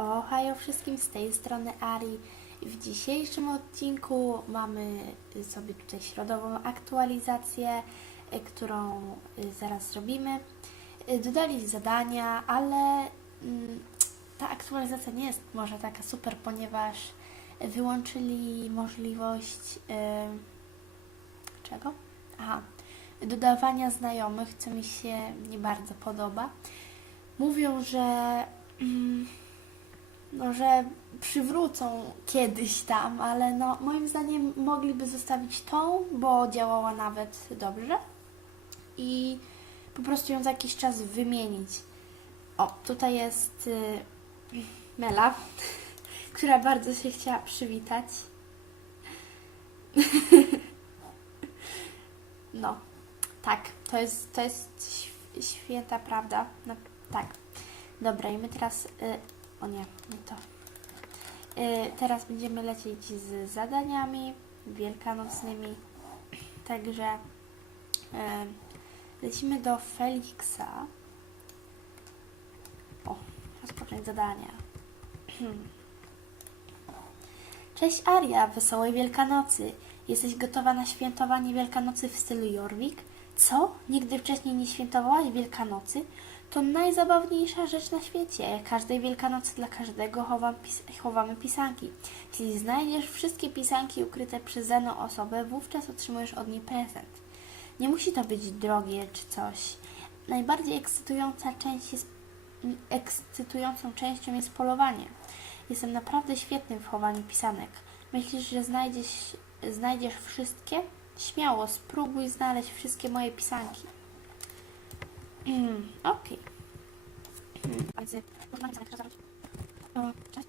Ohio wszystkim, z tej strony Ari. W dzisiejszym odcinku mamy sobie tutaj środową aktualizację, y, którą y, zaraz zrobimy. Y, Dodali zadania, ale mm, ta aktualizacja nie jest może taka super, ponieważ wyłączyli możliwość czego? Aha, dodawania znajomych, co mi się nie bardzo podoba. Mówią, że mm, no, że przywrócą kiedyś tam, ale no, moim zdaniem mogliby zostawić tą, bo działała nawet dobrze i po prostu ją za jakiś czas wymienić. O, tutaj jest y, Mela, która bardzo się chciała przywitać. No, tak, to jest, to jest św- święta prawda. No, tak. Dobra, i my teraz. Y, o nie, nie to. Y, teraz będziemy lecieć z zadaniami wielkanocnymi. Także y, lecimy do Feliksa. O, rozpocząć zadania. Cześć Aria, wesołej Wielkanocy. Jesteś gotowa na świętowanie Wielkanocy w stylu Jorvik? Co? Nigdy wcześniej nie świętowałaś Wielkanocy? To najzabawniejsza rzecz na świecie. Każdej Wielkanocy dla każdego chowam pis chowamy pisanki. Jeśli znajdziesz wszystkie pisanki ukryte przez daną osobę, wówczas otrzymujesz od niej prezent. Nie musi to być drogie czy coś. Najbardziej ekscytująca część jest, ekscytującą częścią jest polowanie. Jestem naprawdę świetnym w chowaniu pisanek. Myślisz, że znajdziesz, znajdziesz wszystkie? Śmiało, spróbuj znaleźć wszystkie moje pisanki. Mm, Okej. Mm, y. E, Cześć.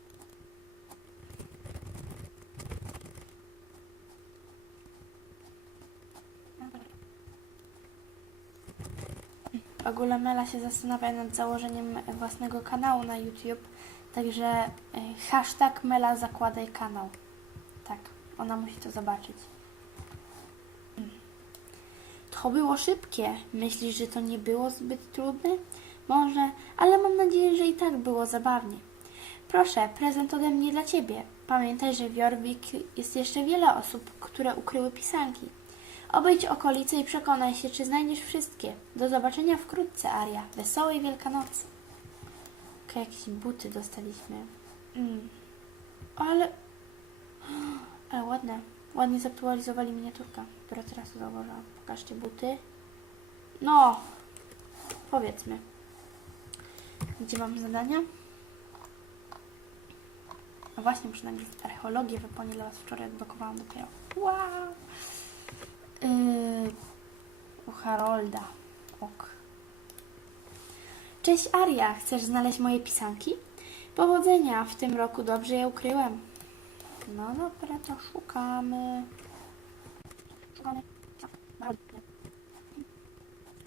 W ogóle Mela się zastanawia nad założeniem własnego kanału na YouTube, także e, hashtag Mela zakładaj kanał. Tak, ona musi to zobaczyć. Mm. To było szybkie. Myślisz, że to nie było zbyt trudne? Może, ale mam nadzieję, że i tak było zabawnie. Proszę, prezent ode mnie dla Ciebie. Pamiętaj, że w Jorvik jest jeszcze wiele osób, które ukryły pisanki. Obejdź okolice i przekonaj się, czy znajdziesz wszystkie. Do zobaczenia wkrótce, Aria. Wesołej Wielkanocy. Okej, jakieś buty dostaliśmy. Mm. Ale... Ale ładne. Ładnie zaktualizowali miniaturkę. Dopiero teraz to zauważyłam. Pokażcie buty. No! Powiedzmy. Gdzie mam zadania? No właśnie, przynajmniej archeologię wypełnię dla Was wczoraj odblokowałam dopiero. Wow! Yy, u Harolda. Ok. Cześć Aria, chcesz znaleźć moje pisanki? Powodzenia, w tym roku dobrze je ukryłem. No dobra, to szukamy. Szukamy. Tak.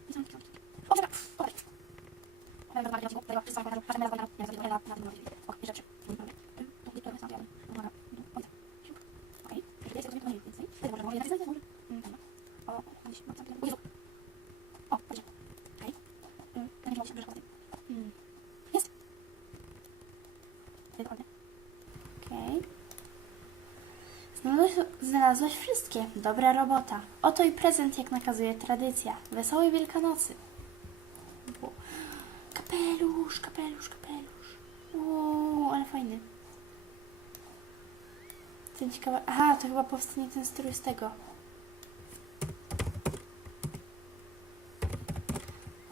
Pisanki, pisanki. O, czekaj, o, czekaj. Ja będę bardziej odcinku, tego wszystkiego, każdy mela zagrał, nie zrobię, na tym mówię. O, i rzeczy. Dobra. Tu, tu, tu, tu, tu, Uwaga. O, tak. Siup. Okej. Jeżeli jest rozumiem, to nie więcej. Wtedy może, może jednak znajdę, może. Mm, dobra. O, gdzieś mam tam O Jezu. O, chodźcie. Okej. Mm, to nie się bierze Mm. Jest. Dokładnie. Okej. Znalazłeś, znalazłeś wszystkie. Dobra robota. Oto i prezent, jak nakazuje tradycja. Wesołej Wielkanocy. Kapelusz, kapelusz, kapelusz. Uuu, ale fajny. Jestem ciekawa. Aha, to chyba powstanie ten strój z tego.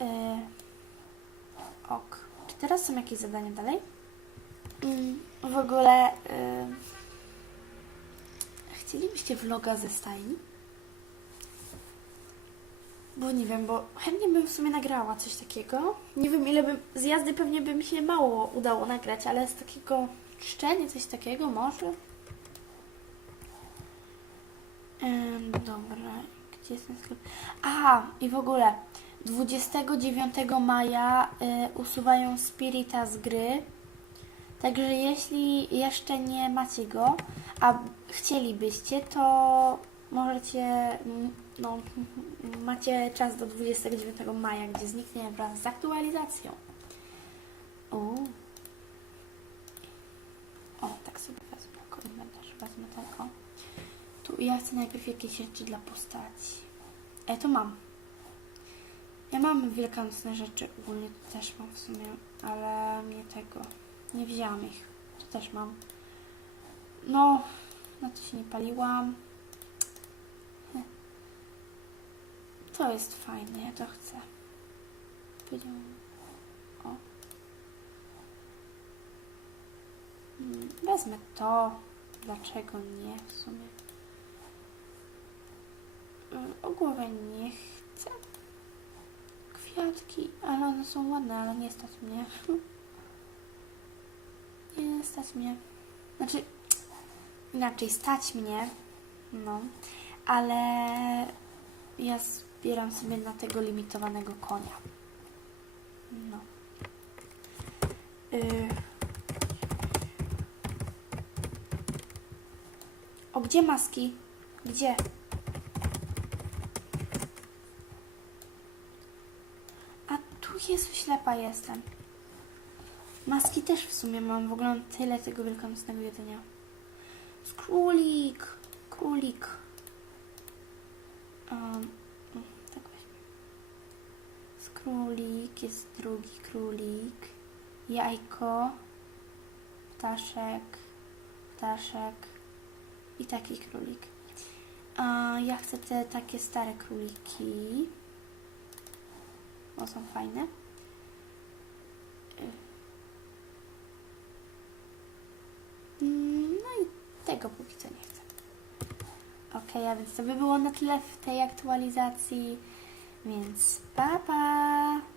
Yy, ok. Czy teraz są jakieś zadania dalej? Mm, w ogóle. Chcielibyście vloga ze stajni? Bo nie wiem, bo chętnie bym w sumie nagrała coś takiego. Nie wiem ile bym, z jazdy pewnie by mi się mało udało nagrać, ale z takiego czczenia, coś takiego może. Dobra, gdzie jest ten sklep? Aha, i w ogóle 29 maja y, usuwają Spirita z gry. Także jeśli jeszcze nie macie go, a chcielibyście, to możecie, mm, no, macie czas do 29 maja, gdzie zniknie wraz z aktualizacją. Uuu. O, tak sobie wezmę komentarz, wezmę tego. Tu ja chcę najpierw jakieś rzeczy dla postaci. E, to mam. Ja mam wielkanocne rzeczy, ogólnie też mam w sumie, ale nie tego. Nie wzięłam ich. To też mam. No, na to się nie paliłam. To jest fajne, ja to chcę. Powiedziałam. O. Mm, Wezmę to. Dlaczego nie w sumie? Mm, O głowę nie chcę. Kwiatki, ale one są ładne, ale nie stać mnie. Stać mnie. Znaczy, inaczej, stać mnie, no, ale ja zbieram sobie na tego limitowanego konia. No. Y... O, gdzie maski? Gdzie? A tu Jezu, ślepa jestem. Maski też w sumie mam, w ogóle tyle tego wielkanocnego jedzenia. Królik, królik. Um, tak weźmy. Z królik, jest drugi królik, jajko, ptaszek, ptaszek i taki królik. A ja chcę te takie stare króliki, bo są fajne. Mm, No i tego póki co nie chcę. Ok, a więc to by było na tyle w tej aktualizacji. Więc pa pa!